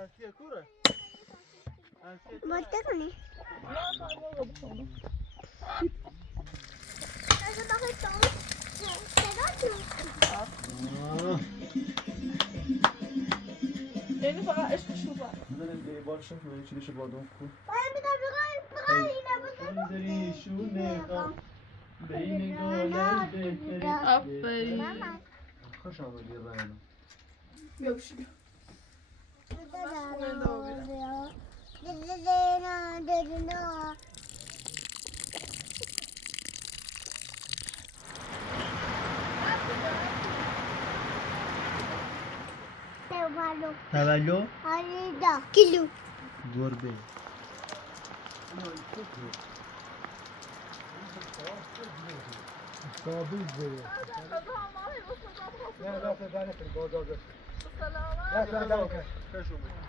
هستی کوره ماسته کنی از بخوای اینو فقط عشقش رو بر میدونم به بار شد من چی بشه بادم کو باید بگم اینه بزنی شونه بین گالر بهتری آفرین خوش آمدی راینا بیا بشی تولو کیلو گربه ثابت بره نه لا تزانه في البوزوز لا تزانه كشو بگه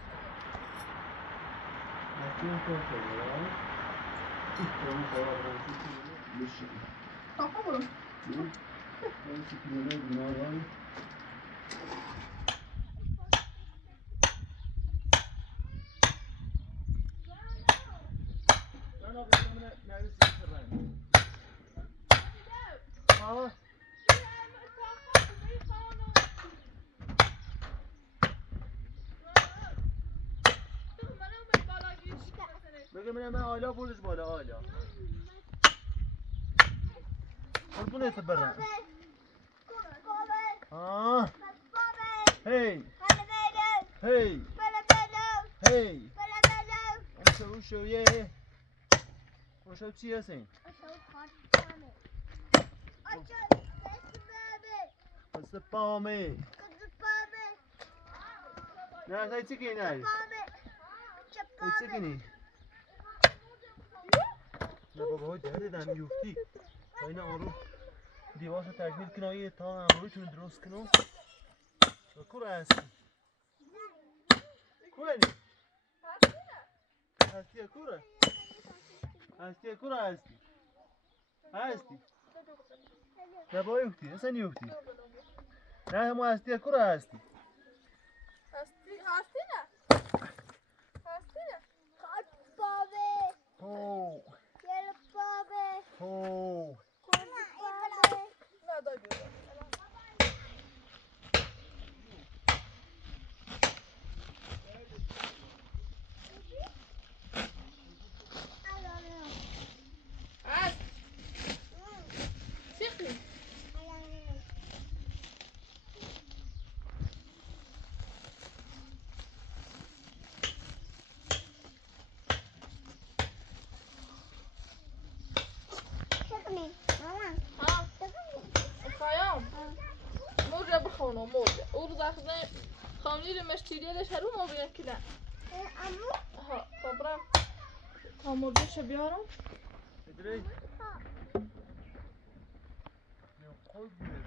من آلا برش بالا آلا قربونت برم ها هی هی هی وشو یه وشو چی هستین قصد پامه نه سای چی کنی نه چی کنی نه بابا های دهده دم یفتی تا این آرو دیواش رو تکمیل کنایی تا امرویتون درست کنو و کور هستی کوره نی هستی کوره هستی کوره هستی هستی نه با یفتی اصلا یفتی نه همه هستی کوره هستی هستی نه هو هو نه دایی بیا هست سیخی ها خیام مرجع بخونه مرجع او رو داخل خانی رو مشتریه لش هرو ما بگن که نه ها طبرا تا مرجع شو بیارم ادری نه خود بیاره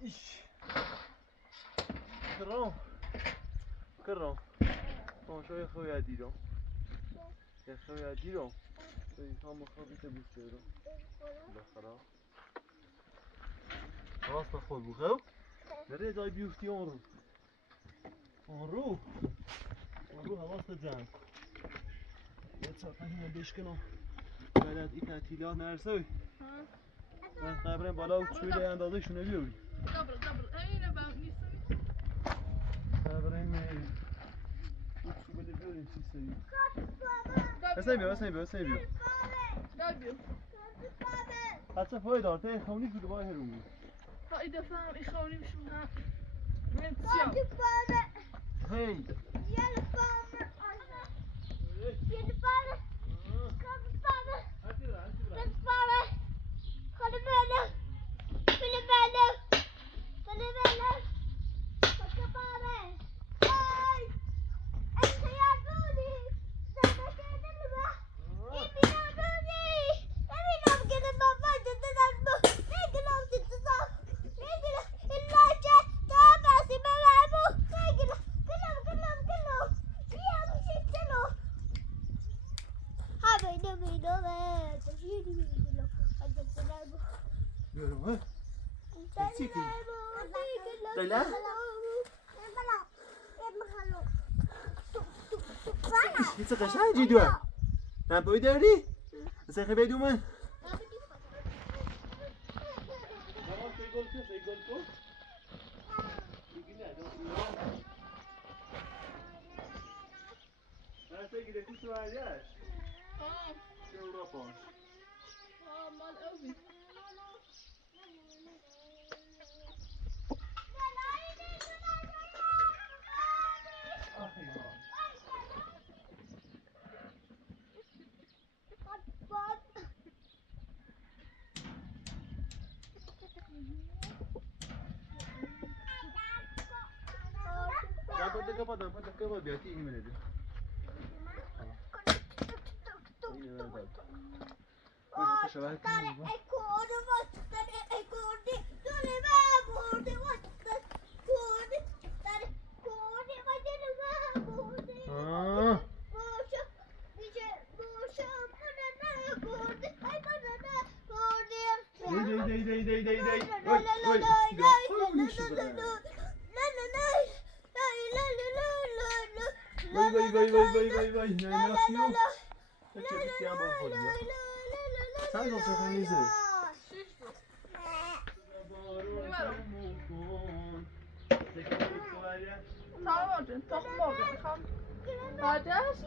ایش کرم تماشای خوی دیرم یه خوی دیرم توی هم خوابی که بیست رو بخرا راست خود بخو بره جای بیفتی آن رو حواست جمع کن یه چهار پنج من بشکنم بعد از این تعطیلات نرسوی من قبرم بالا و چویل اندازه شونه بیاری دبر اینه با نیستم قبرم این چو بده بیاریم چی سوی حسنی بیا دای بیو حتی فای دارته خونی که دوباره هرون ها این دفعه هم این خونی بشون هم من سیاه هی بیارم ها چی کنی؟ لیلا هیچ قشنگی دوه نبایی داری؟ مثلا خیلی بدومه مال اوی تمام جن تخم مرغ میخوام بعدش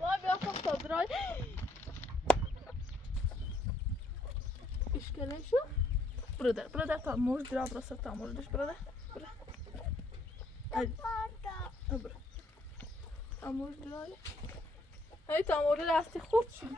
ما بیافم صدرای اشکاله شو برادر تا موج درا برا سر تا موجش برادر برا تا موج درای هی تا موج راستی خود شد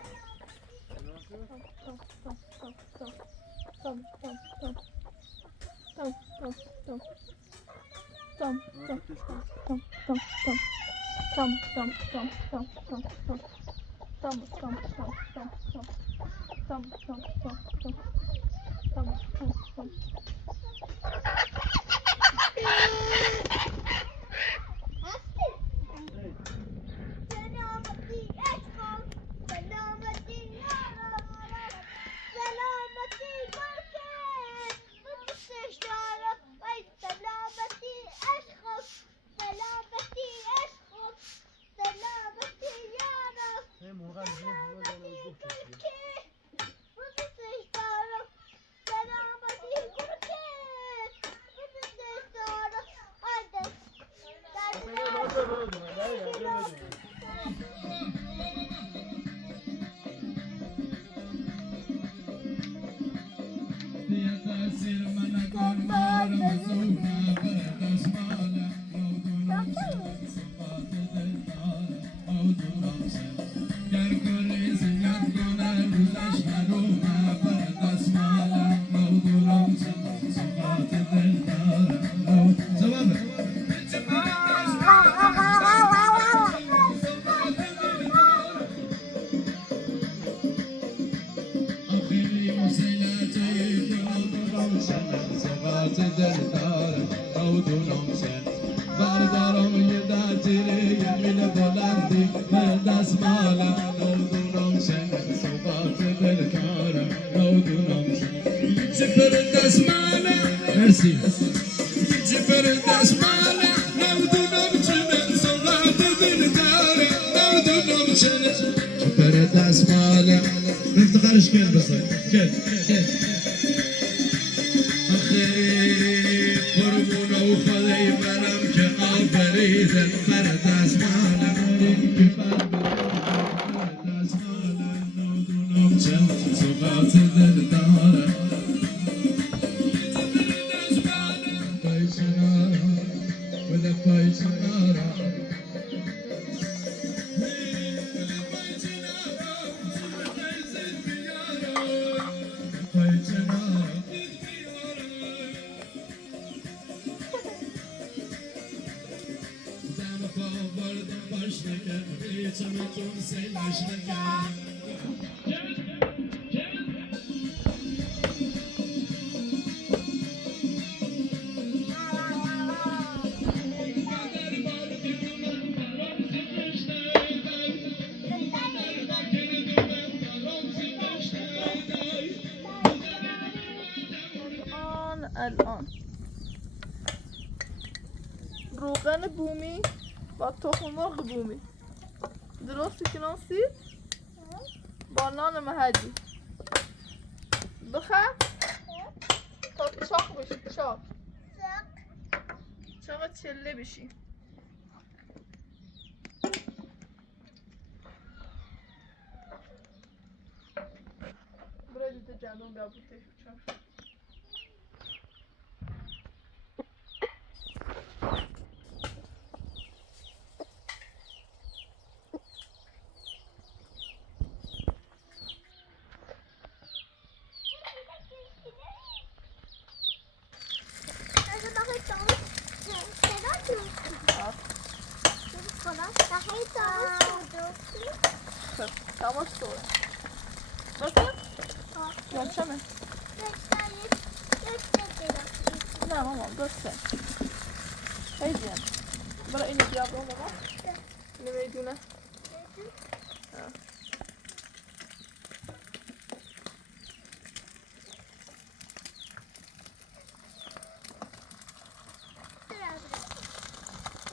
with a face الان روغن بومی با تخم مرغ بومی درستی که ناسید با نان مهدی بخور تا چاق بشی چاق چله بشی برای دیده جندون بیا بوده چاق تماش طوره بسه؟ جان چمه؟ نه ماما بسه هیدیم برای اینو بیا برو ماما نمیدونه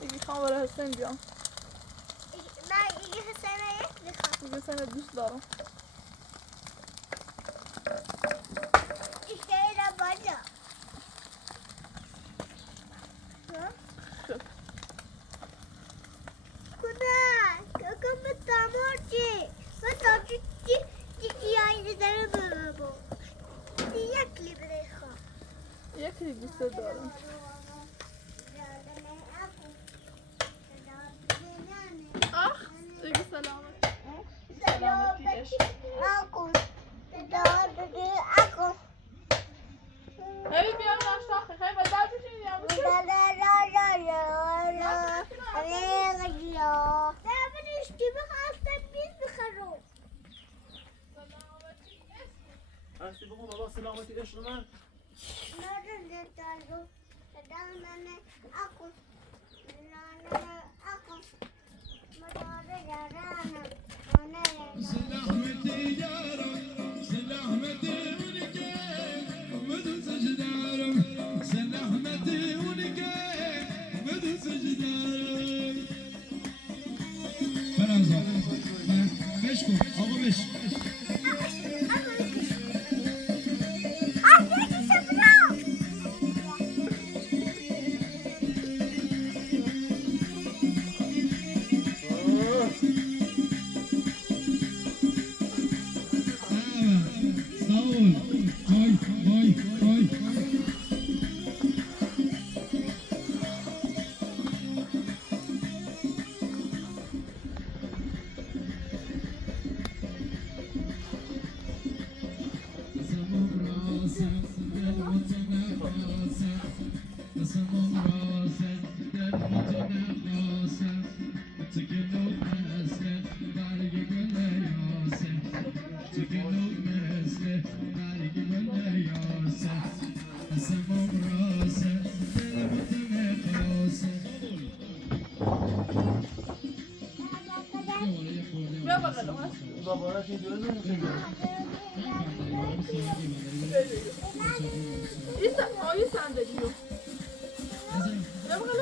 ایگی خواه برای حسین بیام دیگه سنه دوست دارم یکی دوست دارم آخ دیگه سلامت سلامتی عشق هی بیام ناشتاخه خیلی بدر بشین یا هستی بگو بابا سلامتی عشق من بیا بغل من بابا را چی دوره نمیشه این صندلیو بیا بغل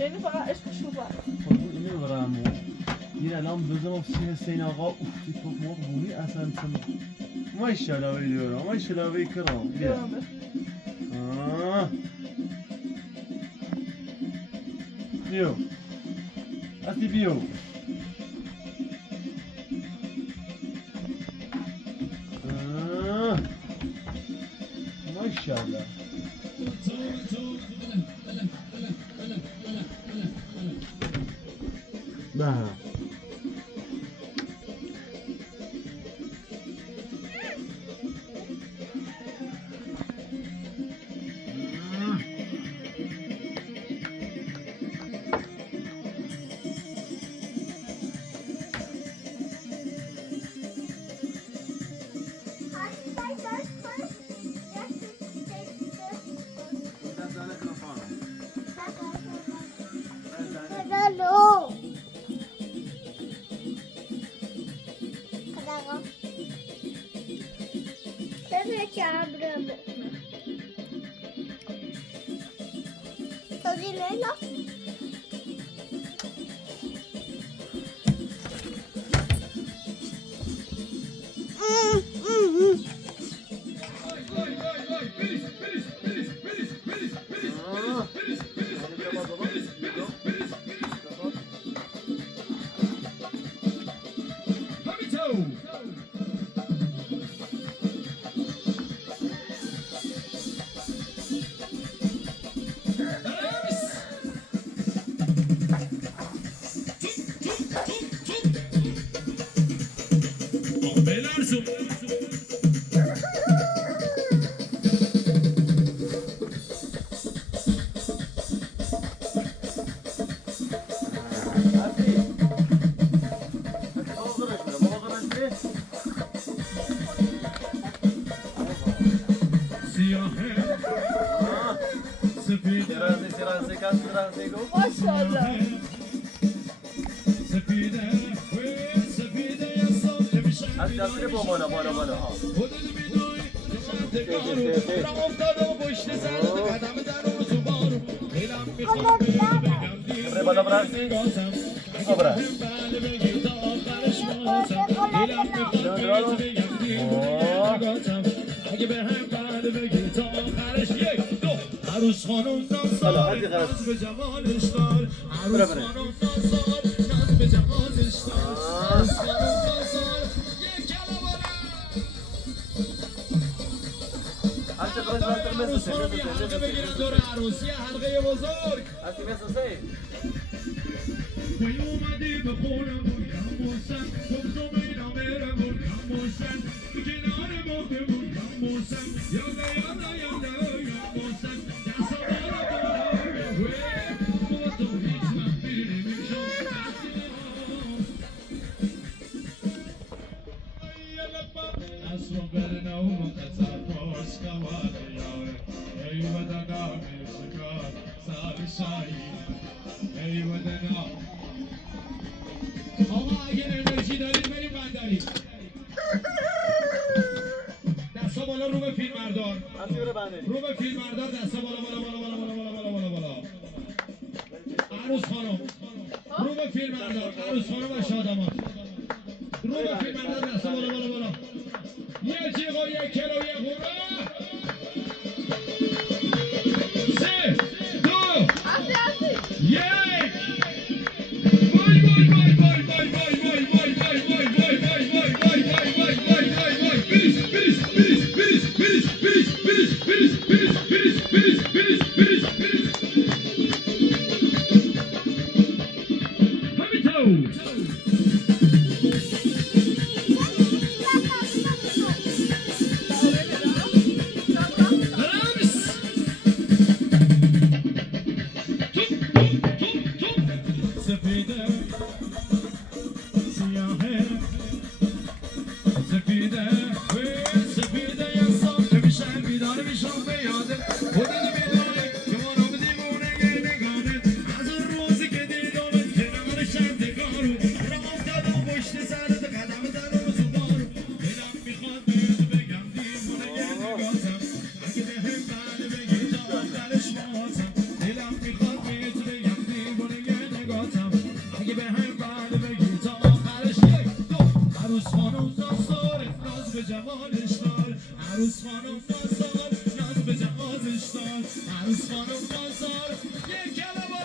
یعنی فقط عشق شوبر اینه برامو این الان بزنم حسین آقا اوف تو مرغ بومی اصلا ماشاءالله ویدیو ماشاءالله وی کرام بیا بیو اصلی بیو کرده. نه Hello. Kadang. Saya cara berapa? Tadi lela. ماشاءالله. از دسته با بالا بالا بالا ها کمره بالا برسی برس عروس خانم ناز به جمالش دار عروس خانم ناز به جمالش دار عروس خانم ناز یک کلمه عروس خانم یه حلقه بگیرن دور عروس یه حلقه بزرگ اومدی به خونمون کم باشن گفتم اینا مهرمون کم باشن تو کنار باغمون کم باشن یالا یالا یالا کم باشن دستا بالا با تو هیچ وقت بیر نمیشم اسم برنا و قصر پاش قواله یاره ای ودنا میشکار سال شایی ای ودنا آقا اگه انرژی دارید بریم بندری دستا بالا رو به فیلم بردار رو به فیلم بردار دستا بالا بالا بالا بالا بالا بالا بالا بالا عروس خانم رو به فیلم بردار عروس خانم و شادمان رو به فیلم بردار دستا بالا بالا بالا یه جیغ و یک کلو و یک هورا 3 2 1 وای وای وای وای وای وای وای وای وای وای وای وای وای وای وای وای وای وای بریز بریز بریز بریز بریز بریز بریز بریز بریز بریز بریز بریز بریز همینطور عروس خانم بازار ناز به جهازش دار عروس خانم بازار یک کلمه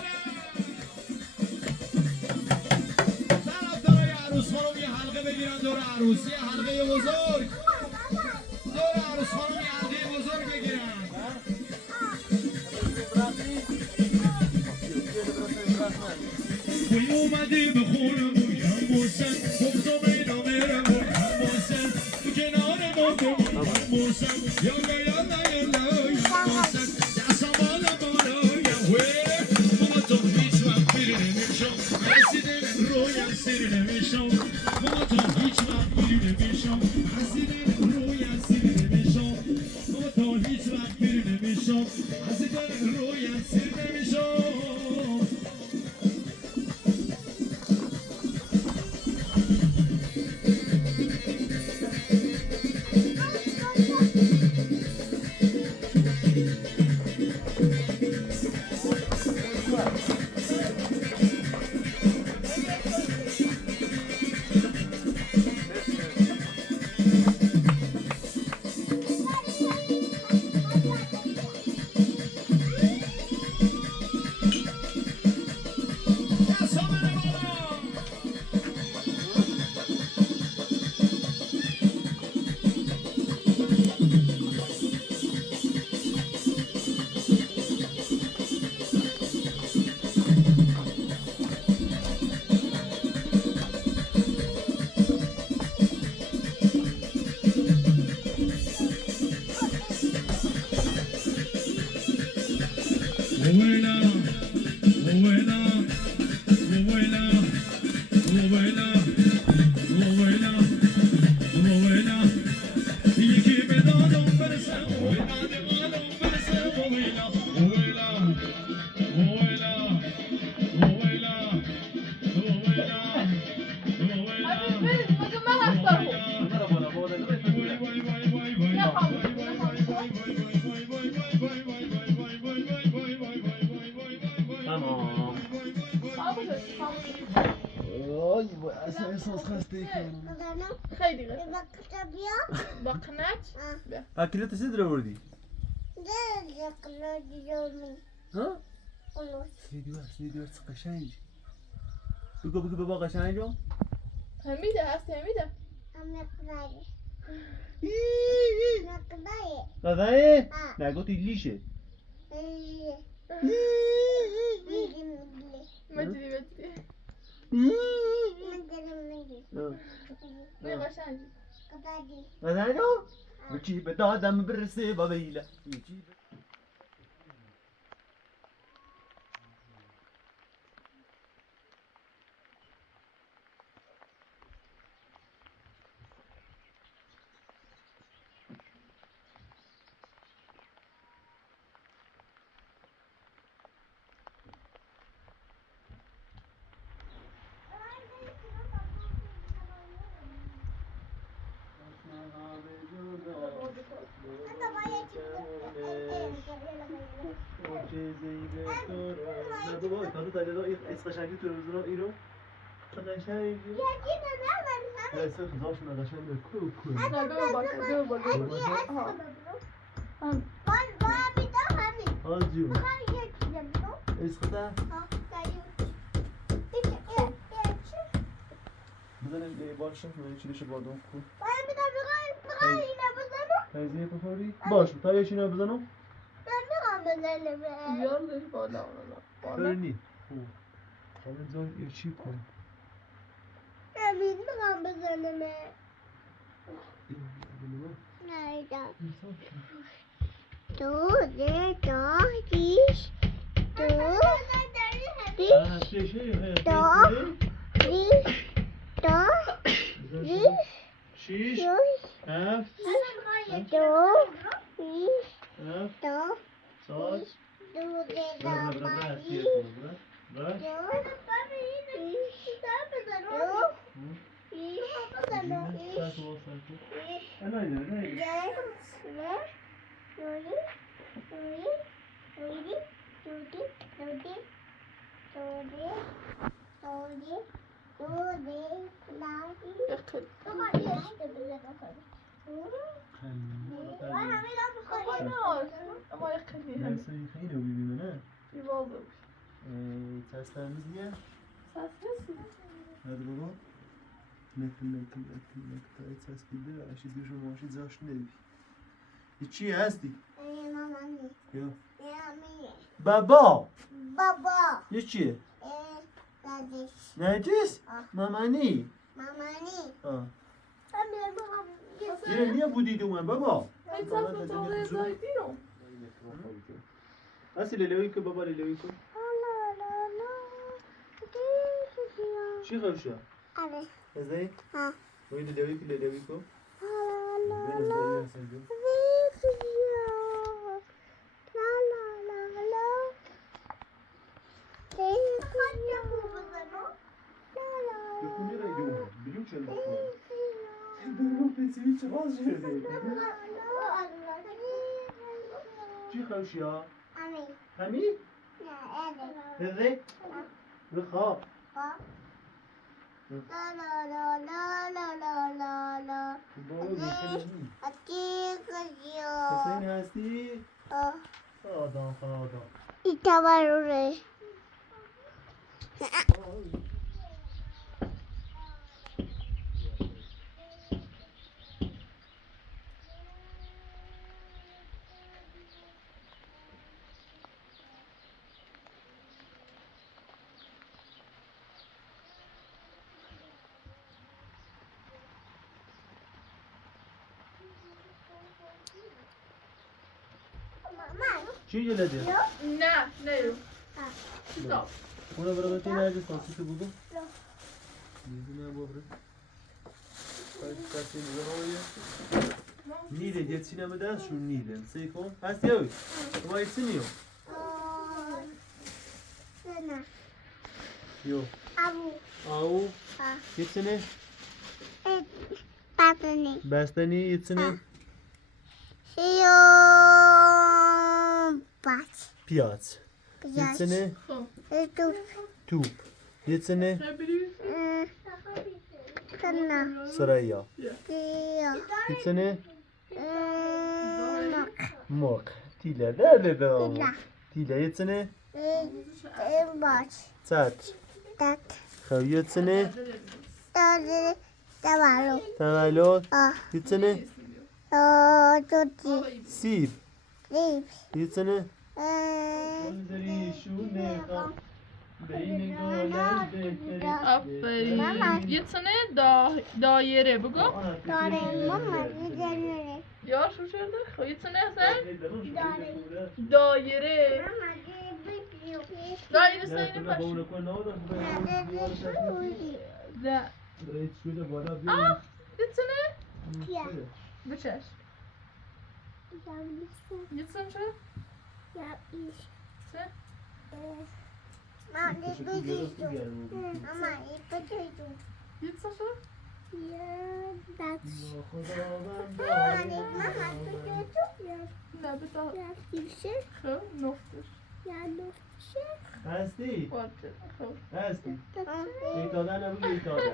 طرفدارای عروس خانم یه حلقه بگیرن دور عروس یه حلقه بزرگ دور عروس خانم یه حلقه بزرگ بگیرن اومدی به خونه مویم محسن گفتم اینا میره مویم محسن تو کنار ما بمون محسن یالا یالا یالا یا محسن دستم بالا بالا یا بابا تو هیچ وقت بیری نمیشم رسیدن رویم سیری نمیشم بابا تو هیچ وقت بیری نمیشم رسیدن رویم سیری نمیشم بابا تو هیچ وقت بیری نمیشم رسیدن رویم سیری نمیشم احساس خسته کنم خیلی باقنات اکلت چی در آوردی؟ ها؟ سیدی قشنگ بگو بابا قشنگه حمیده هست حمیده قضایه؟ نگو لیشه مدری نه قشنگی قضایه؟ بچی به دادم برسه بابیله قشنگی تو روزنا ایرو قشنگی نه سه خداش قشنگ کو نه بابا آجیو اسختا بزنیم باشم من چیزش بادم کو تایزی بخوری باش تا یه چیزی بزنم یادش بالا برنی حالا جان یه چی کن میخوام بزنم دو دیش شیش هفت ساز اما يقني هم خیلی ببینه نه يواظب تسترمیز نیه ساسس هذا بابا نکن تایت تسبیده اشی بیشو ماشی زاش نبی چی هستی؟ بابا بابا یه چیه؟ نرجس مامانی مامانی آه بابا یه نیه بودی دومن بابا هی طرف جاده زایدی رو هستی لیلوی که بابا لیلوی که چی خوشا؟ ازاي؟ ها وين اللي لويكو؟ يكون لنا يوم بليون شنو؟ بليون بيسوي شراز شدي. چی خوشیا؟ همی؟ ازاي؟ بخواب. حسین هستی؟ خدا خدا چی جلدی؟ نه نیرو stop Ona burada nerede sansıtı buldum? Yüzüne babra. Kaç güzel oluyor. Nile geçsine de şu Nile. Seyfon. Hasta yok. Ama içmiyor. Yok. Au. Geçsene. Bastani içsene. Piyaz. Geçsene. Tup. Geçsene. ne bileyim Sıraya. Geçsene. Mok. Tila. Nerede de o? Tila geçsene. Sat. Xev geçsene. Tavalot. Geçsene. Sib. Geçsene. aferin gitsene daire bugün ya şu şurada gitsene sen daire daire sayını baş da ah gitsene bıçak gitsene şöyle sen gitsene şöyle ne bir daha خب نفتش هستی؟ باشه خب هستی؟ ایتاده نبگو ایتاده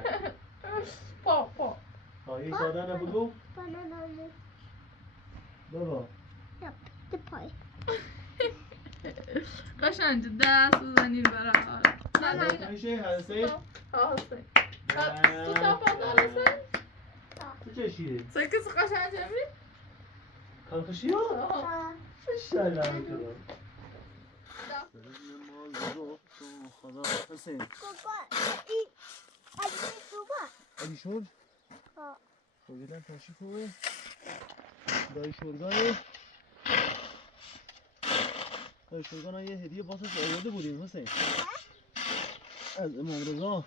پا ایتاده نبگو بابا قشنگ دست بزنید برای نه میشه هستی؟ هستیم تو تا پادر هستیم تو چشیه؟ سکس قشنگ می کنخشی ها؟ فشل کنم خدا حسین علی شد؟ خودیدن تشریف خوبه؟ دایی شرگانه دایی شرگانه یه هدیه باسش آورده بودیم حسین از امام رضا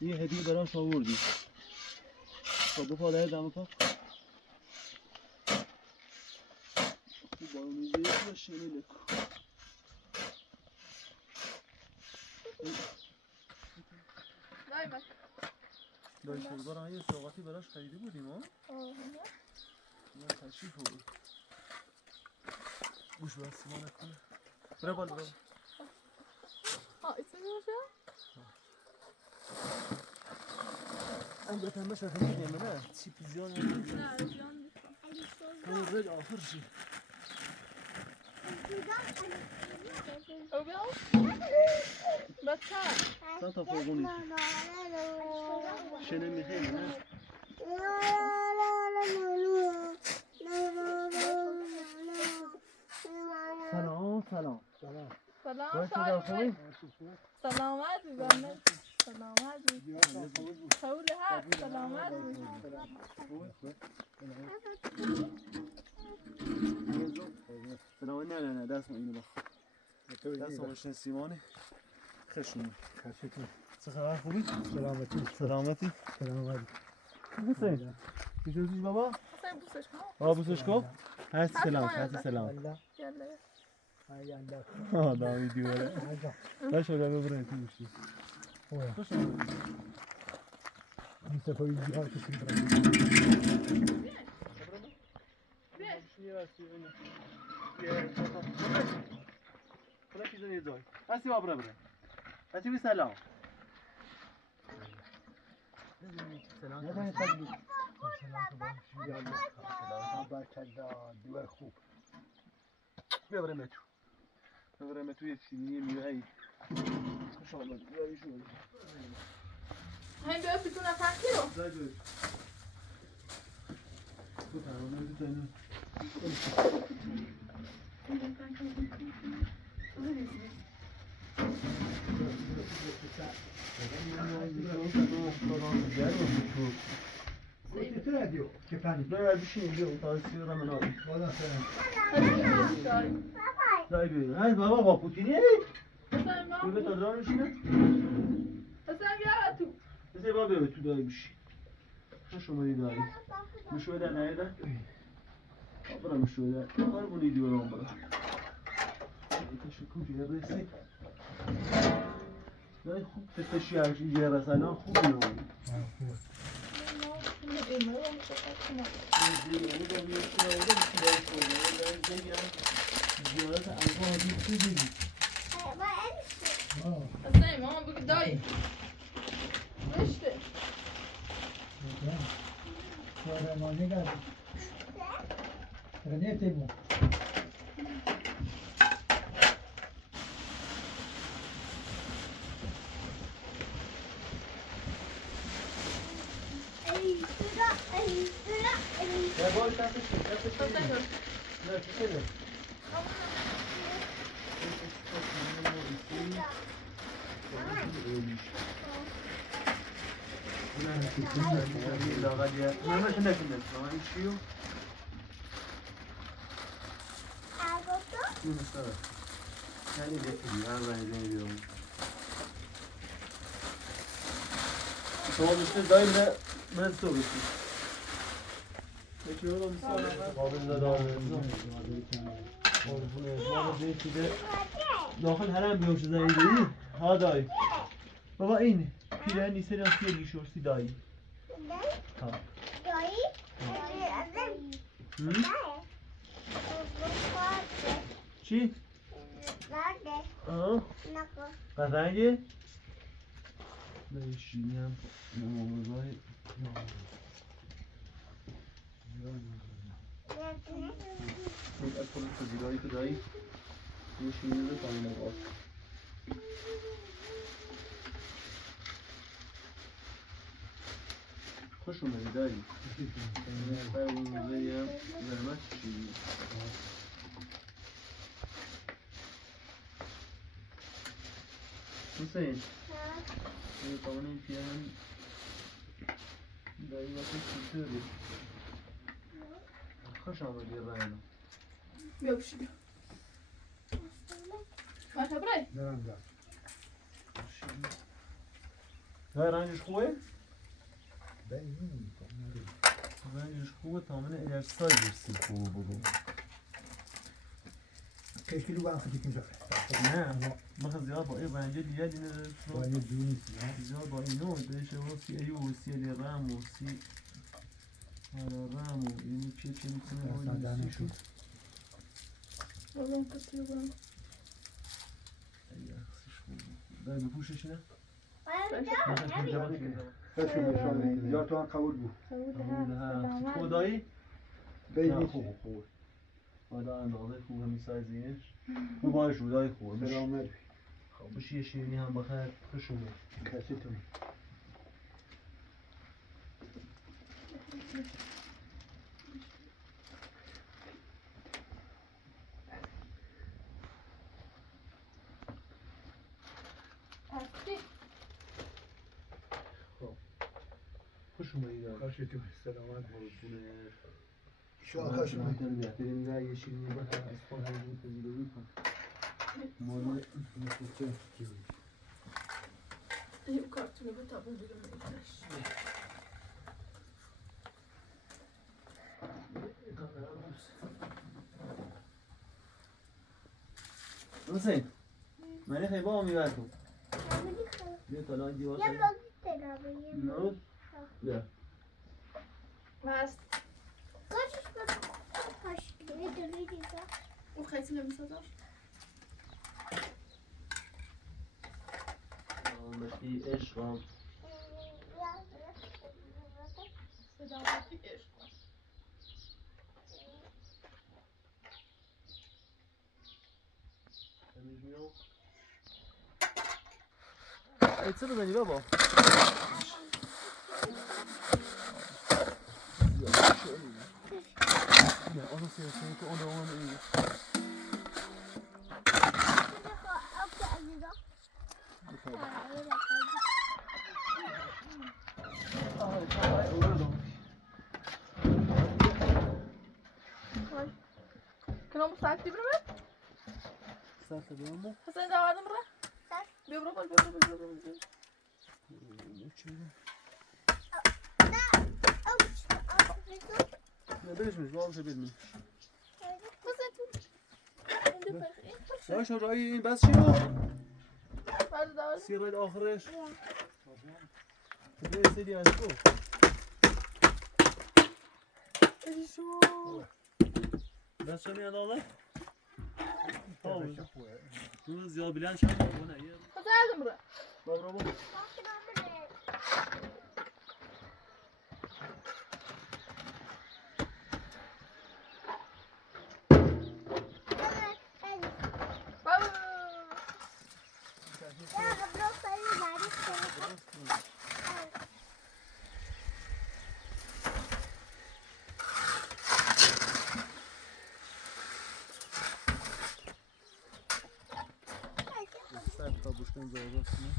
یه هدیه براش آوردیم خب بپا ده دم پا خوب بایونیزه یکی و شنیله دای بک دایی شرگانه یه ساقاتی براش خریده بودیم ها؟ من تشریف بود گوش بسته ما نکنه برای بالا برای اسمی باشه؟ اگه تنبه شده میدیم نه چی پیزیان نه زیان نیست همون رد آخر شی او بیاو بچه چند تا فرگونی شنه میخیلی نه سلام سلام باشه سلام در خوبی؟ سلامت بگم سلامت قول هست سلامت سلام نه دست ما اینو بخ دست ما سیمانه خشونه چه خبر خوبی؟ سلامتی حسین چطوری بابا؟ حسین بوسش کن بوسش کن؟ هستی سلام دامی دیواره باشه بگم ببرم تو میشی خوش آمدید هستی بابا بره هستی بی سلام ببرم تو یه چینی میوهی خوش آمدید همین بیا پیتون افرکی رو زایدوش تو تنونه تو های بابا با پوتینی حسین ما تو تا درا میشینه حسین بیا تو بذار بابا بیا تو دایی بشی خوش اومدی دایی مشو در نیاده برم مشو در قربونی دیورم برم تشکر جیره رسی دایی خوب تشتشی هرچی جیره رسانا خوب میامونی زیارت الفا حدید چه دیدی؟ حسین ماما بگو دایی رشته Ya boy destش حسین نه رو چه ده شما بیشتر دایی من تو بشید پeki oğlum قابل داخل هرم بیوش زنیدی ها دایی بابا این پیره نیسه ناسی لیشورسی دایی ها چی؟ آه قطنگه؟ نشینی هم نموزای از کنم پذیرایی که دایی نشینی رو کنیم آقا خوش اومدی دایی خیلی موزه هم زحمت چیزی حسین این قوانه این پیان دایی وقتی چطوری خوش آمدی راینا بیا بشی بیا مرحبا برای رنجش خوبه؟ رنجش خوبه تامنه اگر سای برسید خوبه بگو کشکیلو با هم خیلی کنجا نه مخه زیاد با این رنجه دیگه دینه با یه جونی زیاد با اینو دهشه و سی ایو و سی الی رم و سی رم و اینی چه میتونه با این سی شد بابام کسی رو برم داری بپوشش نه؟ بسو نشانه یا تو هم قبول بود خدایی؟ بیدی خوب حالا اندازه خوب همی سایزینش خوب باش رودای خوب سلامت خب بشی یه شیرینی هم بخیر خوش اومد کسی تو خوش اومدید. کاشتون سلامت قربونه. شاخش من بریم نه یه شیرینی با از خود همون پذیرایی کن. مال مخصوصه این کارتونو به تابون بگم میکنش. حسین من خیلی با میبرد تو بیا تا الان دیوار یه خیلی روز تنابه یه نه بیا مست. کاشش کاش یه دوری دیگه اون خیلی نمیسازم. بشی عشقم صداقتی عشق. چه بزنی بابا نه آنو سیاسی که آنو آن این کنم ساعتی برم؟ ساعت بیامو حسین دعوتم برم؟ بیا برو بال بیا برو. نه برش میش باشه بریم حسین تو. باشه رای این بس چیو بعد دعوت. سیرت آخرش به سری از تو بس چه میاد آقا تو زیاد بلند شد نه یه حسین برم. بابا بابا بابا. سر تا بوشتن زاغاست نه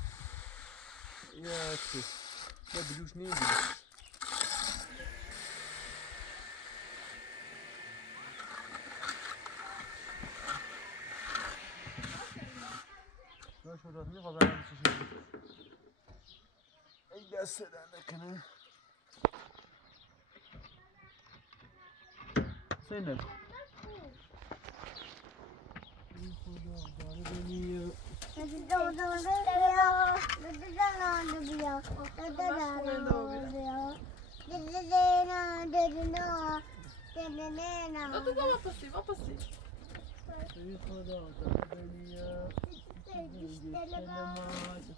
یا چی یا بلوش نیست باش ولاد میخوام چی ای دست در نکنه سینر تو با پسی. ای خدا دنیا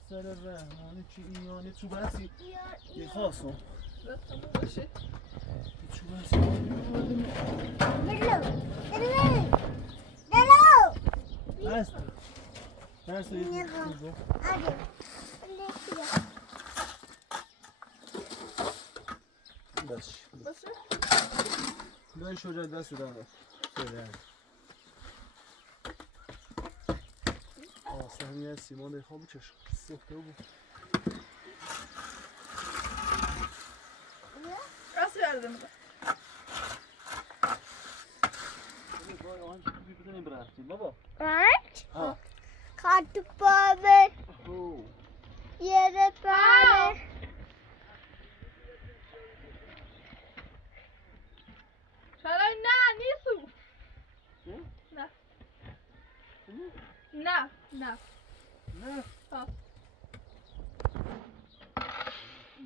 سر رحمانی چی ایانی تو بسی یه خاصم باشه. چو بسی هست هست یه بس باشه. من شجاع دست دارم سهمیه سیمان دیخوا بچش سخته بود راست بردم برم. بزنیم برفتیم بابا Kartı pahalı, yere pahalı. شلای نه نیستو. نه. نه. نه. نه ها.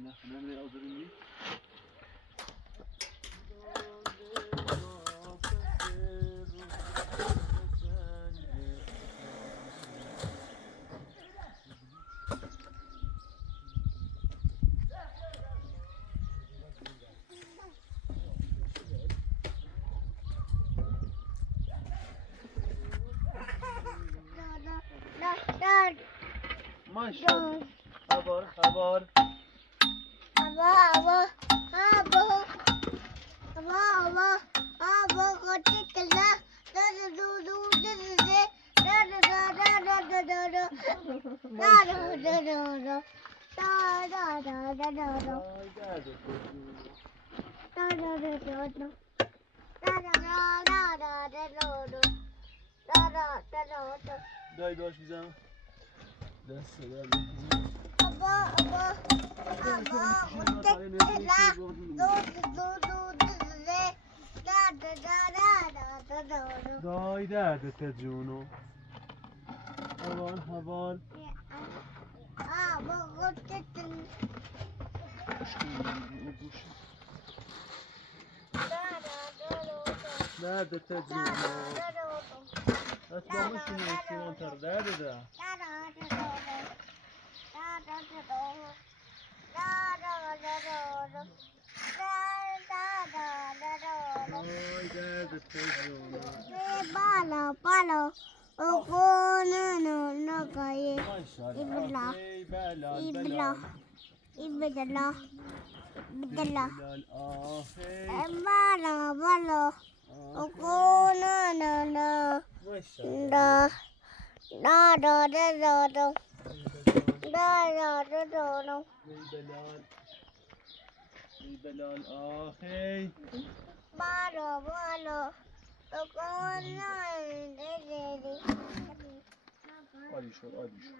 نه نمیره آزاریم دای داشت میزنم دست در دای دردت جونو حوال حوال دردت جونو بس با مشونه سیمان تر درد ده دای دردت جونو ای بلال بلال بلال آهی ماشاءالله ای بلال آهی عالی شد عالی شد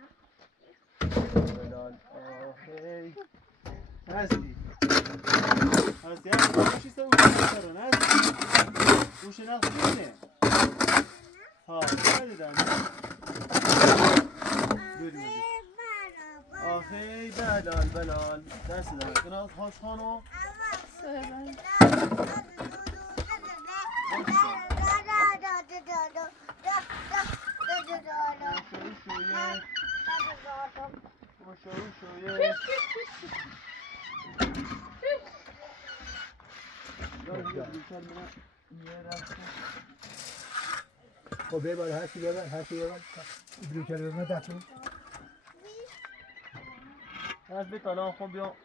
بلال آهی هستی هستی سه اوشه نکرن هستی اوشه نخونه ها ندیدم بریم آخی بلال بلال دست دارم کنال خواست خانو شویه خب ببر هر کی ببر هر کی ببر بریکر ببر دستو از به کلام خون بیا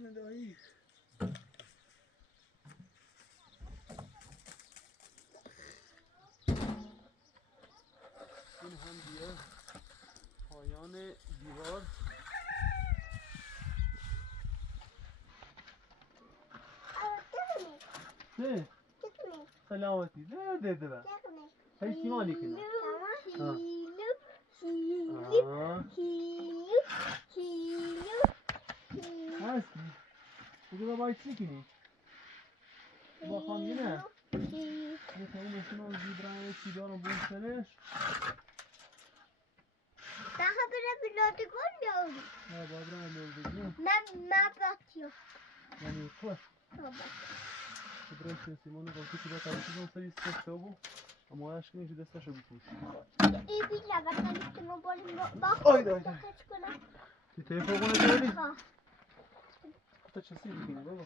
نکنه دایی این هم دیگه پایان دیوار چه؟ سلامتی ده ده هیچی مانی کنه هستی؟ بگه با باید چی کنی؟ با خانگی نه؟ یه تا اون مشون هم زیبران چی دارم بون سرش Daha böyle bir lodu görmüyorum. نه باید رو هم بگیم Ben bakıyorum. یعنی خوش Baba. برای سیمون رو کسی با تاریخی سری سخته بود اما عشق میشه دستش رو بپوش İyi bir lava tanıştım o bolim bak. Ay, ay, ay. Kaç kuna. تی تلفون داری؟ Ha. تا چه سیری کنی بابا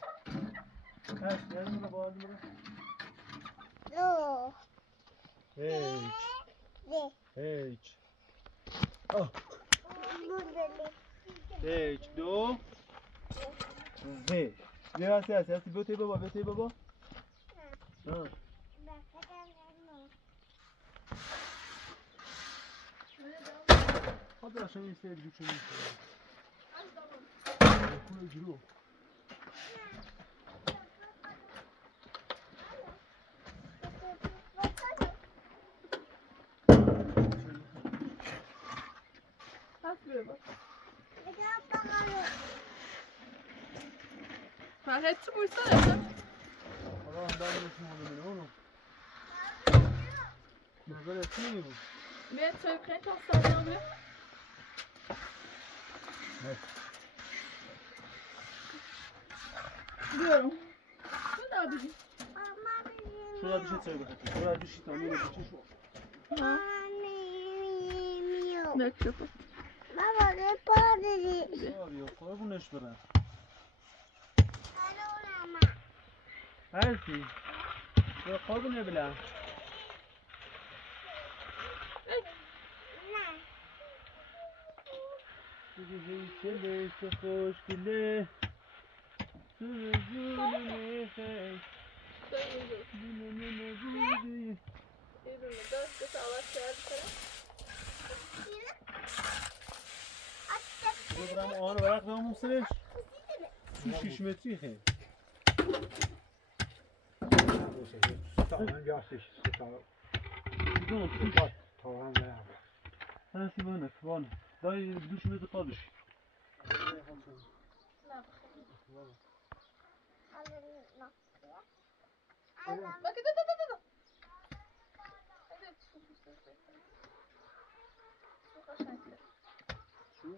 هست یعنی رو باید برو Yo. هیچ Ve. هیچ آه Burada هیچ دو هیچ یه هستی بیوتی بابا آه خب داشتم این سری دیگه چون نیست کنه جلو فقط چی بویسته نشم؟ حالا هم باید نشون آده منه اونو نظر اتنی بود بیاید سوی بخیر تا ساده بیا بیارم چون نبیدی؟ شاید بشه چه بخیر شاید بشه تامین بشه شو نکشه خود بابا ده پادری بیا قربونش برم ماما هستی بیا قربونه بلم نه چه خوشگله تو جون خیلی یه دونه دست که عوض کرد کنم برم آن ورق دامون سرش 6 متری خیلی Tamam yaşlı tamam. دون Tamam ya. هستی بانه بانه دای دوش متر قادش بك ده شو؟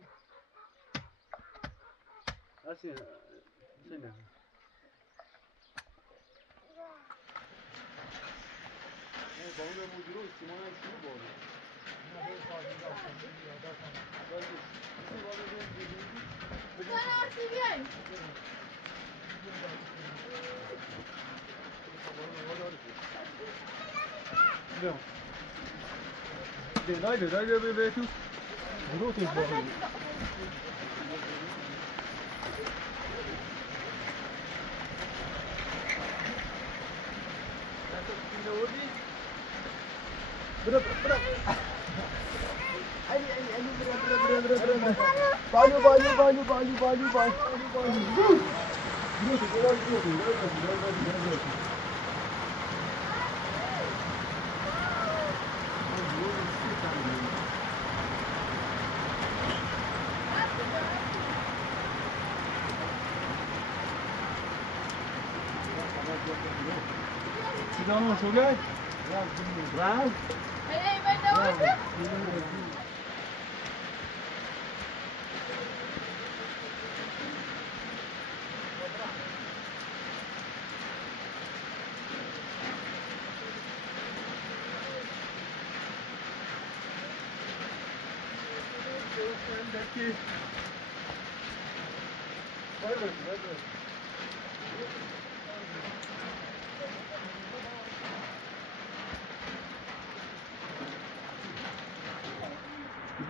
هستی سنه باونه موجود استیمان هم شروع باده دای تو برو تو باده برا سیدانو شو گای راز Hey, ben de vardı.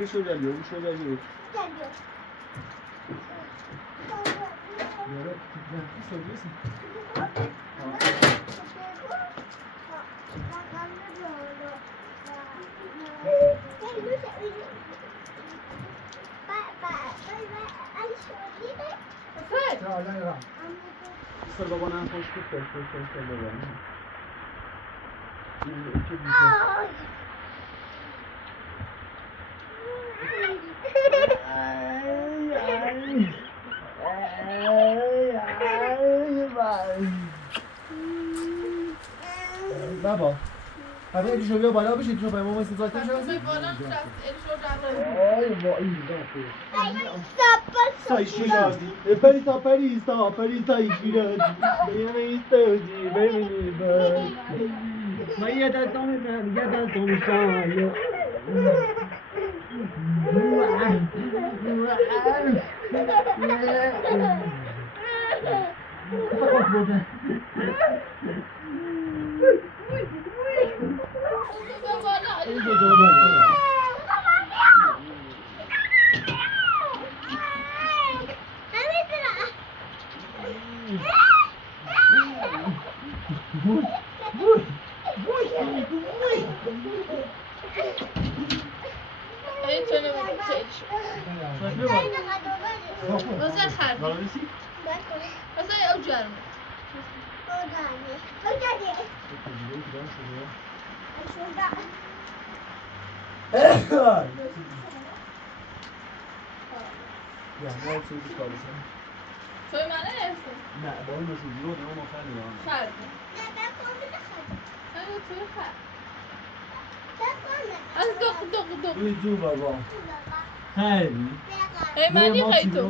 Bir şey geliyor, bir şey geliyor. geliyor. Evet, bir söylüyorsun. Sen. Sağdan yalan. Sır babana hoş bir baba. بابا هذا اللي شو بيا بالا بيش تشوف يا ماما استزايد Sen تشوف de falan biraz el şuradan. اي وای سای شیرازی پریسا پریسا پریسا شیرازی بیان ایستازی ببینی بای من یه دستام من یه دستام شایو En sona Mesela xar. Mesela o cürüm. Ja, nou het zo te koud zijn. Soy mane nefse. Nee, bij ons is het brood helemaal verder aan. Fardı. Ben koydum. Sen otur ha. Ben koydum. Az dok. Doe je toe, baba. Baba. Hey. Hey mani kayto.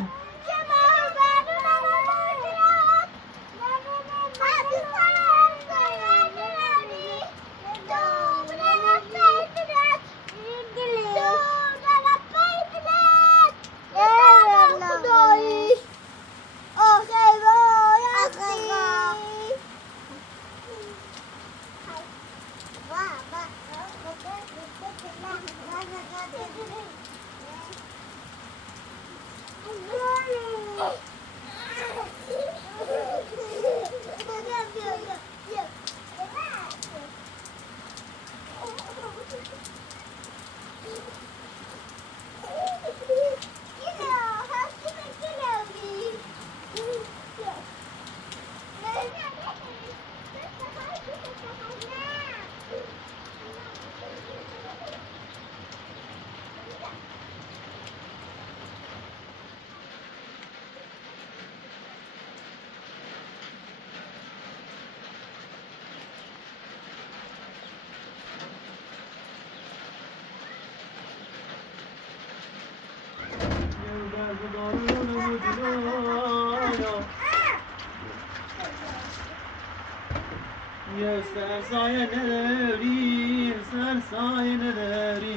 Göster sayeleri, ser sayeleri.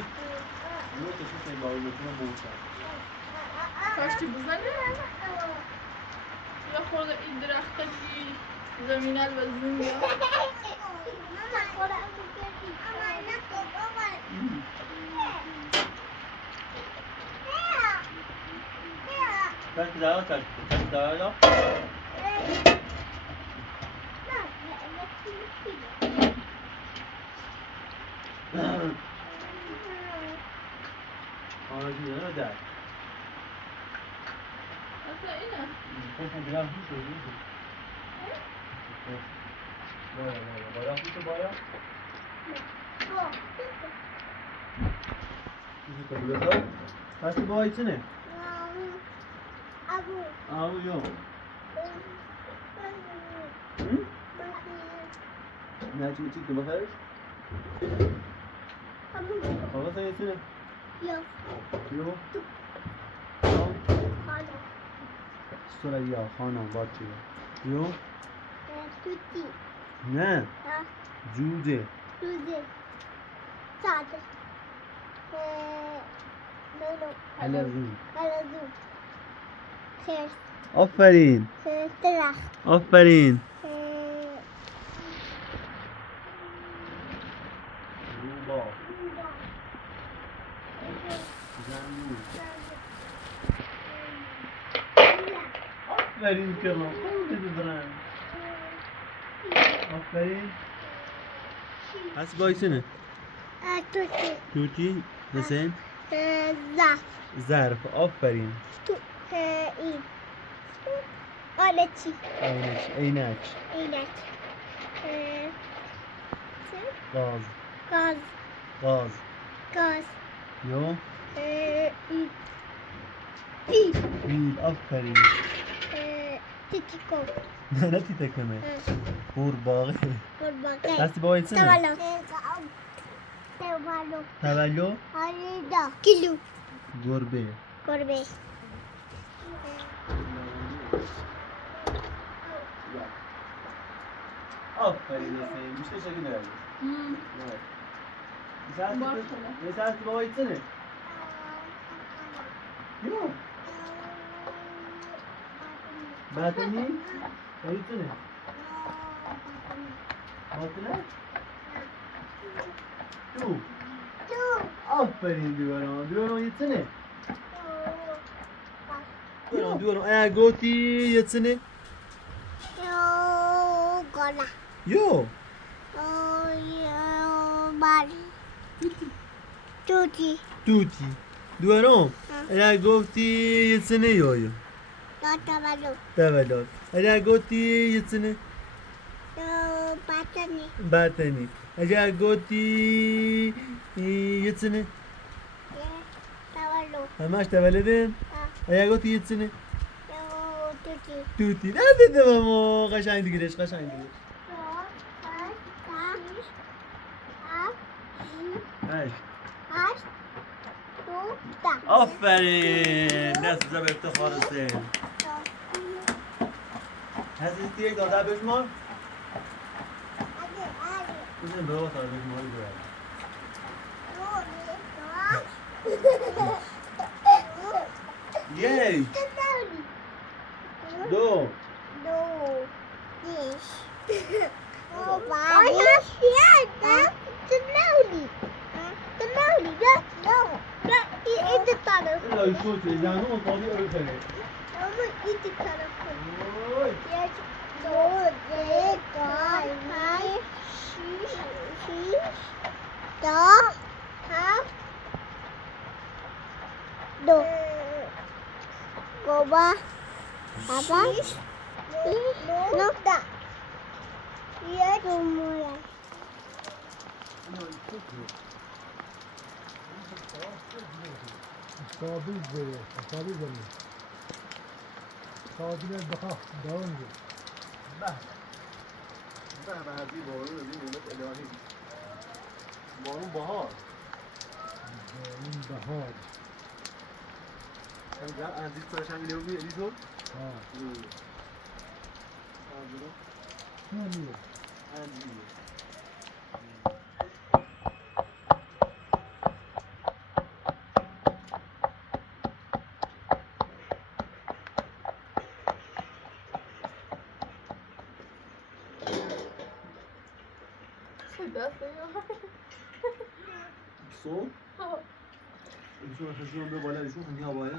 Bunu taşı sen bağırmasına boğuşlar. Kaçtı buzanı? Ya خورده این درخته کی زمینال و زنده. Belki daha kaç, belki daha yap. Ağacı yana der. Nasıl yine? Sen biraz bir şey değil. Baya bir baya. Bizi kabul et. Kaçı bu içine? Avu yok. Hı? Ne açımı çıktı bakar? Hava sayısını. Yok. Yok. Hala. Sıraya hanım bahçeye. Yok. Tutti. Ne? Ha. Cüce. Tuzi. Sade. Lolo. Halazu. Halazu. Ters. Aferin. Tırak. Aferin. Ruba. Aferin kırma. Koy dedi bana. Aferin. Hadi boysana. Tutti. Tuti. Desen. Zaf. Zarf. Aferin. İyi. Aleti. Aynaç. Aynaç. İlaç. Gaz. Gaz. Gaz. Gaz. Yo. İp. Bil. Aferin. Titiko. Ne titekeme? Kurbağa. Kurbağa. Hadi boysana. Tavalo. Tavalo. Tavallo. Arida. Kilo. Gorbe. Korbe. Aferin Esin. İşte şekil herhalde. Evet. Mesela baba içsene. Yok. Batini. O içsene. Batine. Tu. Aferin diyorum. Diyorum içsene. Diyorum. Eğer goti içsene. Gola. Yo. Bari. Tutti. Tutti. Diyorum. Eğer goti içsene yoyo. Tavalo. Tavallo. Eğer goti içsene. Batani. Batani. Eğer goti içsene. Tavalo. همش تولدين؟ اگه گفتی یه چنه توتی توتی ندیدم اما قشنگ دیگرش قشنگ دیگرش هشت آفرین دست بزن به افتخار حسین هستی یک داده بشمار بزن به آقا تا بشماری باید یک دو لا شوت يعني هو طبيعي ولا فرق اوي Coba apa? Nokta. Iya semua. Sabil böyle. Sabil böyle. Sabiler daha devam ediyor. به به بردی بارون از این نعمت الهی بارون بهار این بهار. انقدر اندیز سرش همین رو بیاری تو ها. نمیه. اندیز صبح ایشون آتشون به بالا ایشون خونی هوایه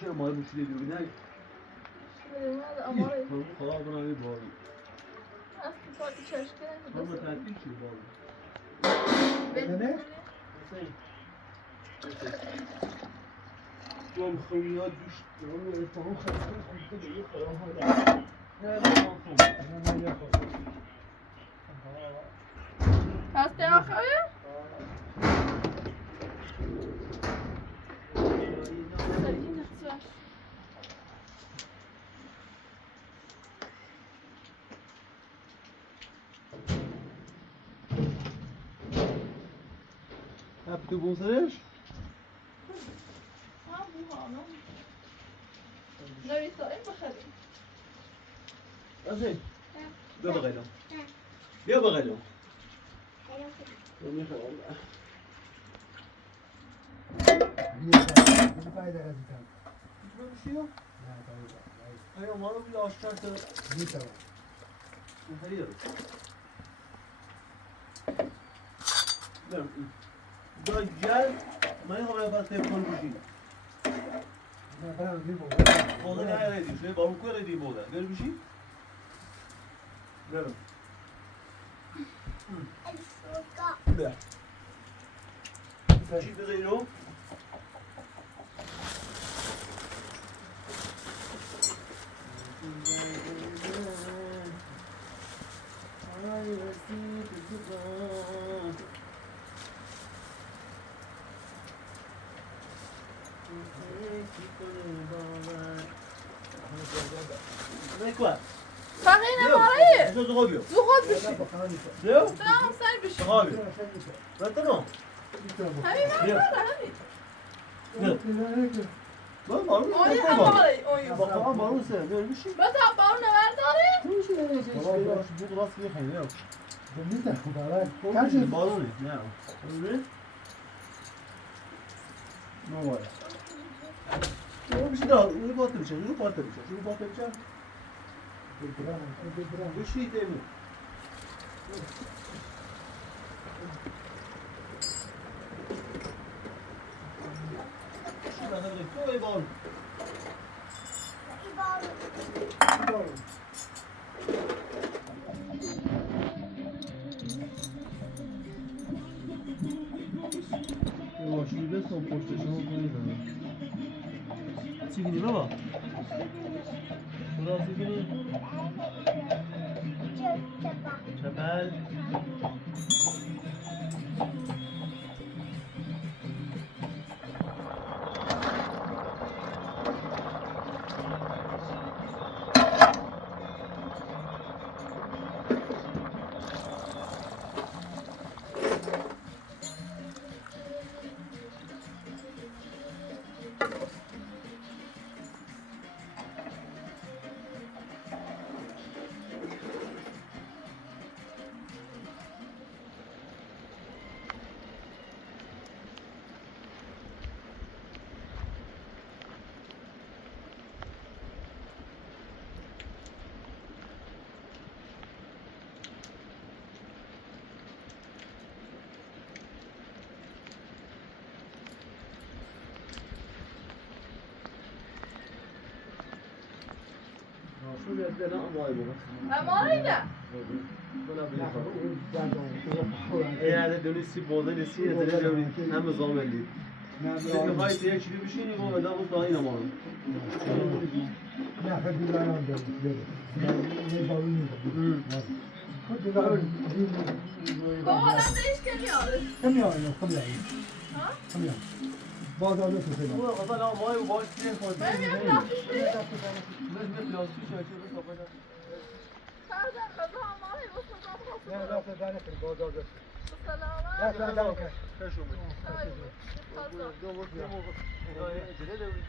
چه مال مشکلی دیگه نه خدا برای بارون خانم ترتیب چی بارون Ne? تو هم خونی ها دوش جان اتفاق خسته خونده به یه خرام ها نه Ne yapalım? هستی آخواه؟ Heb je bonserers? نویسا این بخریم Azim. بیا بغلم بیا بغلم میخوام Bir fayda kazanacağım. Hiçbir bir şey yok. Ne yapalım? Hayır ama bir aşağı tarafı Ne tamam? yukarı Da gel من havaya bas telefon بودی Ne kadar bir bu. بوده نه ردی شوی بارون کو ردی بوده گل بشی برم بیا چی بزنی رو فقیه نمارایه اینجا زغابیو زغال بشی دیو تمام سر بشی زغابیو بطنو همین من بیا. برای دیو بارون بارون آنی هماره آنی با خواهم بارون سر دیو میشی بس بارو نور داره میشه بود راست میخوایی نه Ne de bu da. Kaç bارونه نه ببین نه وای اون میشه داد اون باطل میشه اون باطل میشه اون باطل میشه بشی تیمو شو بده تو ای بارون ماشین بسون پشتشون کنید چی گینی بابا؟ برا چی گینی؟ چپل نه مای بود. اما اینه يعني دونيسي بوضع نسيه ترى دوني هم زامن دي. لكن هاي تيجي شو بيشيني هو لا بس هاي نمار. نه خیلی دیگران داره. نه باوی خود دیگران بابا دستش که میاره کمیانه ها؟ کمیان بازار تو خیلی هو أصلا ماي وباش تين خالص. ببینم پلاستیک بده لازم بلاستيك شو بس أبدا. سردن غذا هم ماهی بس نه مزام دست زنه کنی بازار دست سلامت دست زنه کن كشو من. های غذا دو وقت مو. جلده دوري.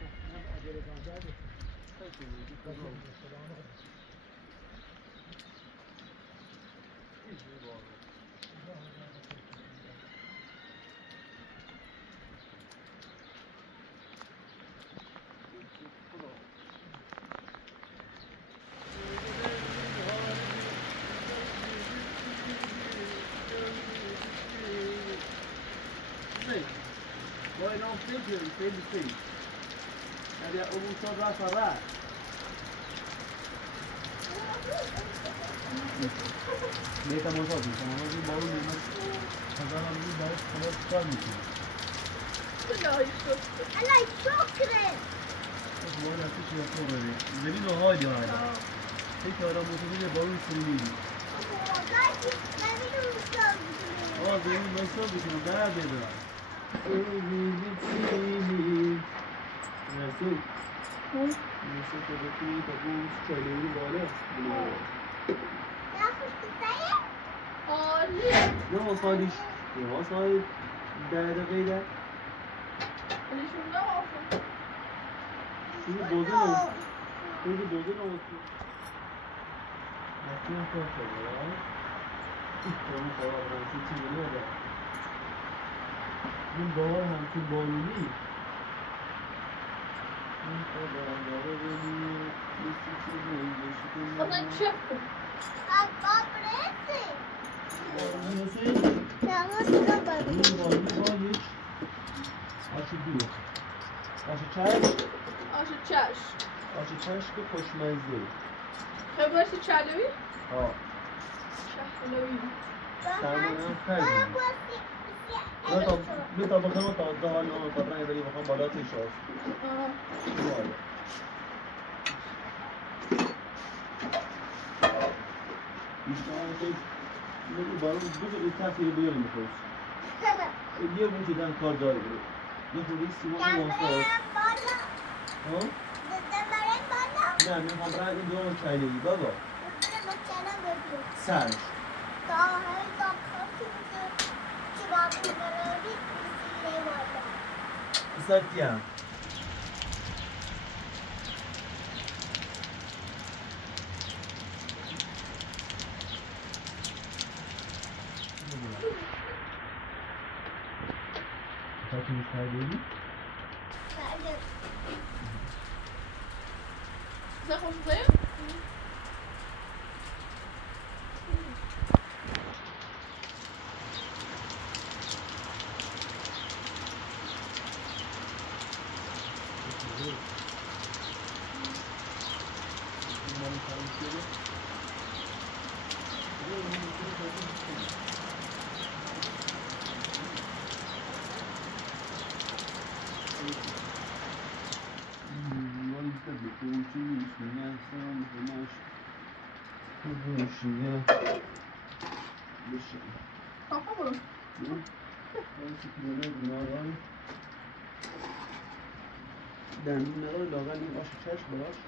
Why not think? هذا أبو صدرا صدرا. میتم آزاد میکنم اما این بارو میمون هزارم این برای خلاص کار میکنم الهی شکر الهی شکره خب باید از کسی از تو بره زمین رو های دیاره یک آدم مطمئن بارو سری میدی زمین مستان بکنم در بیدارم رسول رسول که بکنی تا بوز چایلوی بالا عالیه نه واسایش نه واسای دقیقه ده ایشون نوافه Şimdi bozun olsun. Şimdi bozun olsun. Bakın koşuyor. Onu falan seçiyor da. Bu dolar hem şu bolini. Bu kadar bolini. Bu seçiyor. Ona çöp Nasıl? Bu bolini hiç. Aşı diyor. Aşı çay. آش چش آش چشم خوشمزه خبرش چلوی؟ ها چلوی سرمانه هم خیلی نه تا بخوام تا حال نام قدرن بری بخوام بالا تشاش بیشتر که میگه بالا بزرگ تاثیر بیاریم بخوش یه بوجه دن کار داره برو یه خوری سیما مواساس ها نه میخوام برای این دوام چایلوی بابا سرش ساتیام Kaçın çayloyu? ده خصوصية؟ Tamam mı? در این نقل لاغر این آش چشم براش